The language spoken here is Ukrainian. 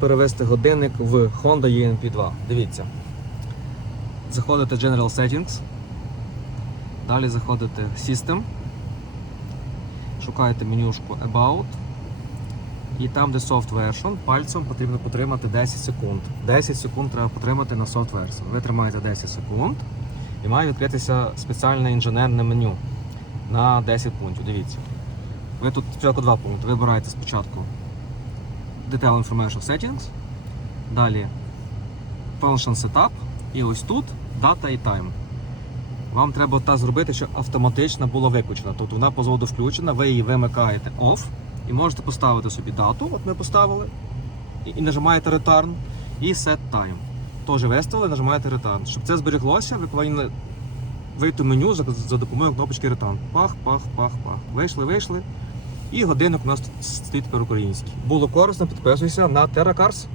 перевести годинник в Honda ENP2. Дивіться. Заходите General Settings. Далі заходите в System. Шукаєте менюшку About. І там, де Soft Version, пальцем потрібно потримати 10 секунд. 10 секунд треба потримати на Soft Version. Ви тримаєте 10 секунд і має відкритися спеціальне інженерне меню на 10 пунктів. Дивіться. Ви тут спочатку два пункти. Вибираєте спочатку Detail Information Settings, далі Function Setup і ось тут Data і Time. Вам треба так зробити, щоб автоматично було виключено. Тобто вона по заводу включена, ви її вимикаєте off і можете поставити собі дату, от ми поставили, і, і нажимаєте Return і Set Time. Теж виставили, нажимаєте Return. Щоб це зберіглося, ви повинні вийти в меню за, за допомогою кнопочки Return. Пах, пах, пах, пах. Вийшли, вийшли. І годинник у нас стоїть тепер український. Було корисно, підписуйся на TerraCars.